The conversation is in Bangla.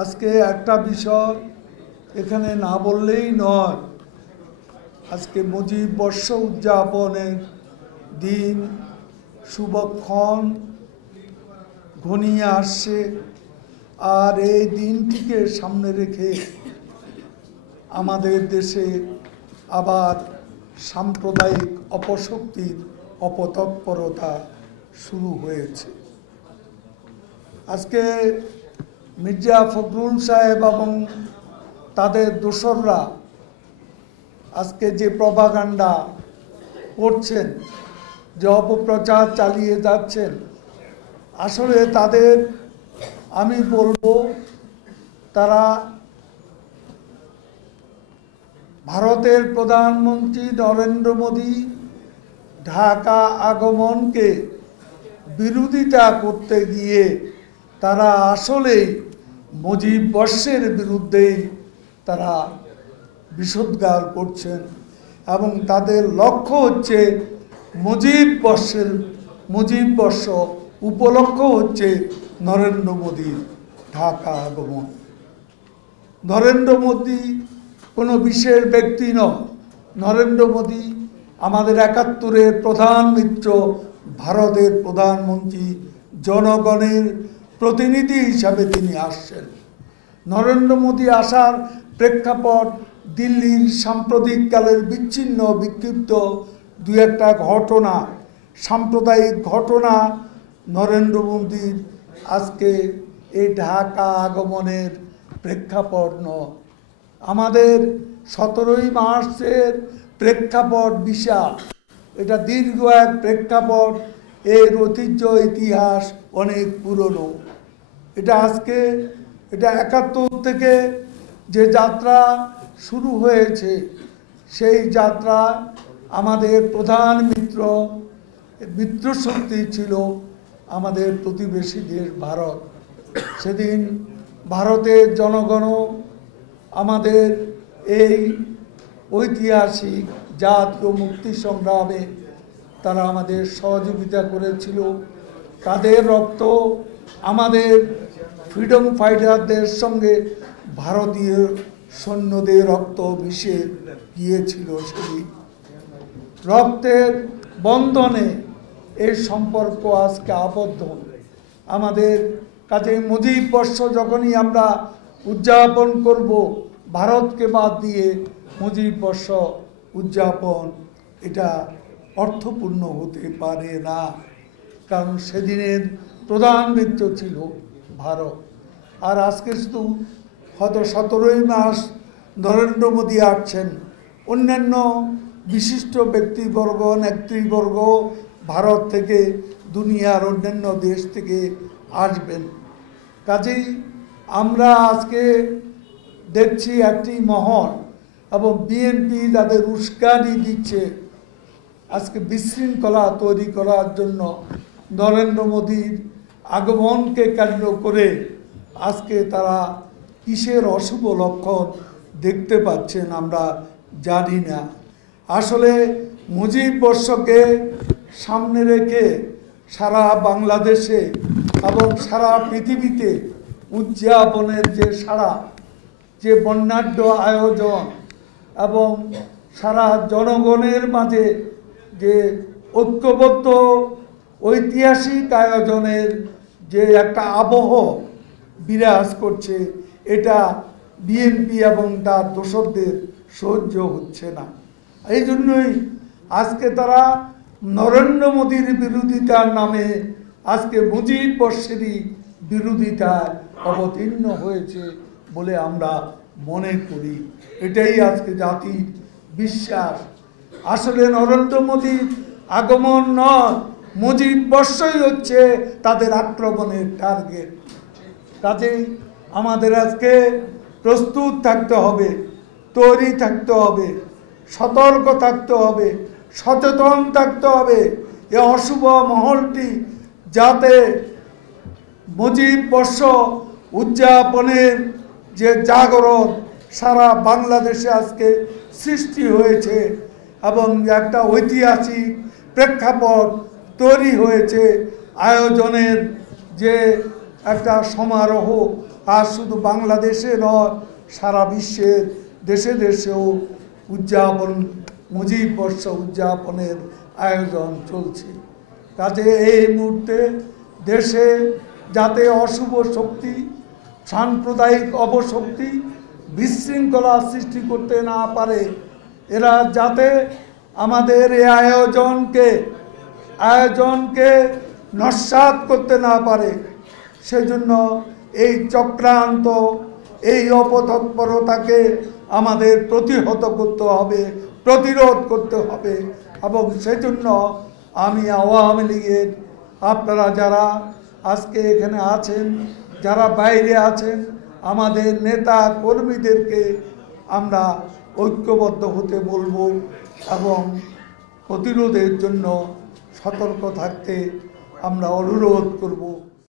আজকে একটা বিষয় এখানে না বললেই নয়। আজকে মুজিব বর্ষ উদযাপনের দিন শুভক্ষণ ঘনিয়ে আসছে, আর এই দিনটিকে সামনে রেখে আমাদের দেশে আবার সাম্প্রদায়িক অপশক্তির অপতৎপরতা শুরু হয়েছে। আজকে মির্জা ফখরুল সাহেব এবং তাদের দোসররা আজকে যে প্রপাগান্ডা করছেন, যে অপপ্রচার চালিয়ে যাচ্ছেন, আসলে তাদের আমি বলবো তারা ভারতের প্রধানমন্ত্রী নরেন্দ্র মোদী ঢাকা আগমনকে বিরোধিতা করতে গিয়ে তারা আসলেই মুজিব বর্ষের বিরুদ্ধেই তারা বিষোদ্গার করছেন এবং তাদের লক্ষ্য হচ্ছে মুজিব বর্ষ উপলক্ষ হচ্ছে নরেন্দ্র মোদীর ঢাকা আগমন। নরেন্দ্র মোদী কোনো বিশেষ ব্যক্তি নয়। নরেন্দ্র মোদী আমাদের ৭১-এর প্রধান মিত্র, ভারতের প্রধানমন্ত্রী, জনগণের প্রতিনিধি হিসাবে তিনি আসছেন। নরেন্দ্র মোদী আসার প্রেক্ষাপট দিল্লির সাম্প্রতিককালের বিচ্ছিন্ন বিক্ষিপ্ত দু একটা ঘটনা, সাম্প্রদায়িক ঘটনা নরেন্দ্র মোদীর আজকে এই ঢাকা আগমনের প্রেক্ষাপট নয়। আমাদের ১৭ই মার্চের প্রেক্ষাপট বিশাল, এটা দীর্ঘ এক প্রেক্ষাপট, এর ঐতিহ্য ইতিহাস অনেক পুরনো। এটা ৭১ থেকে যে যাত্রা শুরু হয়েছে, সেই যাত্রা আমাদের প্রধান মিত্রশক্তি ছিল আমাদের প্রতিবেশী দেশ ভারত। সেদিন ভারতের জনগণও আমাদের এই ঐতিহাসিক জাতীয় মুক্তি সংগ্রামে তারা আমাদের সহযোগিতা করেছিল। তাদের রক্ত আমাদের ফ্রিডম ফাইটারদের সঙ্গে ভারতীয় সৈন্যদের রক্ত মিশে গিয়েছিল। সেদিন রক্তের বন্ধনে এই সম্পর্ক আজকে আবদ্ধ। আমাদের কাছে মুজিব বর্ষ যখনই আমরা উদযাপন করব, ভারতকে বাদ দিয়ে মুজিব বর্ষ উদযাপন এটা অর্থপূর্ণ হতে পারে না, কারণ সেদিনের প্রধান মিত্র ছিল ভারত। আর আজকে শুধু হয়তো ১৭ই মার্চ নরেন্দ্র মোদী আসছেন, অন্যান্য বিশিষ্ট ব্যক্তিবর্গ, নেতৃবর্গ ভারত থেকে, দুনিয়ার অন্যান্য দেশ থেকে আসবেন। কাজেই আমরা আজকে দেখছি একটি মহল এবং বিএনপি যাদের উস্কানি দিচ্ছে আজকে বিশৃঙ্খলা তৈরি করার জন্য, নরেন্দ্র মোদীর আগমনকে কেন্দ্র করে আজকে তারা কিসের অশুভ লক্ষণ দেখতে পাচ্ছেন আমরা জানি না। আসলে মুজিব বর্ষকে সামনে রেখে সারা বাংলাদেশে এবং সারা পৃথিবীতে উদযাপনের যে বর্ণাঢ্য আয়োজন এবং সারা জনগণের মাঝে যে ঐক্যবদ্ধ ঐতিহাসিক আয়োজনের যে একটা আবহ বিরাজ করছে, এটা বিএনপি এবং তার দোসরদের সহ্য হচ্ছে না। এই জন্যই আজকে তারা নরেন্দ্র মোদীর বিরোধিতার নামে আজকে মুজিব বর্ষেরই বিরোধিতায় অবতীর্ণ হয়েছে বলে আমরা মনে করি। এটাই আজকে জাতির বিশ্বাস। আসলে নরেন্দ্র মোদীর আগমন নয়, মুজিব বর্ষই হচ্ছে তাদের আক্রমণের টার্গেট। কাজেই আমাদের আজকে প্রস্তুত থাকতে হবে, তৈরি থাকতে হবে, সতর্ক থাকতে হবে, সচেতন থাকতে হবে। এ অশুভ মহলটি যাতে মুজিব বর্ষ উদযাপনের যে জাগরণ সারা বাংলাদেশে আজকে সৃষ্টি হয়েছে এবং একটা ঐতিহাসিক প্রেক্ষাপট তৈরি হয়েছে, আয়োজনের যে একটা সমারোহ আর শুধু বাংলাদেশে নয়, সারা বিশ্বের দেশে দেশেও উদযাপন, মুজিব বর্ষ উদযাপনের আয়োজন চলছে। কাজে এই মুহূর্তে দেশে যাতে অশুভ শক্তি, সাম্প্রদায়িক অপশক্তি বিশৃঙ্খলা সৃষ্টি করতে না পারে, এরা যাতে আমাদের এই আয়োজনকে নস্যাৎ করতে না পারে, সেজন্য এই চক্রান্ত, এই অপতৎপরতাকে আমাদের প্রতিহত করতে হবে, প্রতিরোধ করতে হবে। এবং সেজন্য আমি আওয়ামী লীগের, আপনারা যারা আজকে এখানে আছেন, যারা বাইরে আছেন, আমাদের নেতা কর্মীদেরকে আমরা ঐক্যবদ্ধ হতে বলবো এবং প্রতিরোধের জন্য সতর্ক থাকতে আমরা অনুরোধ করব।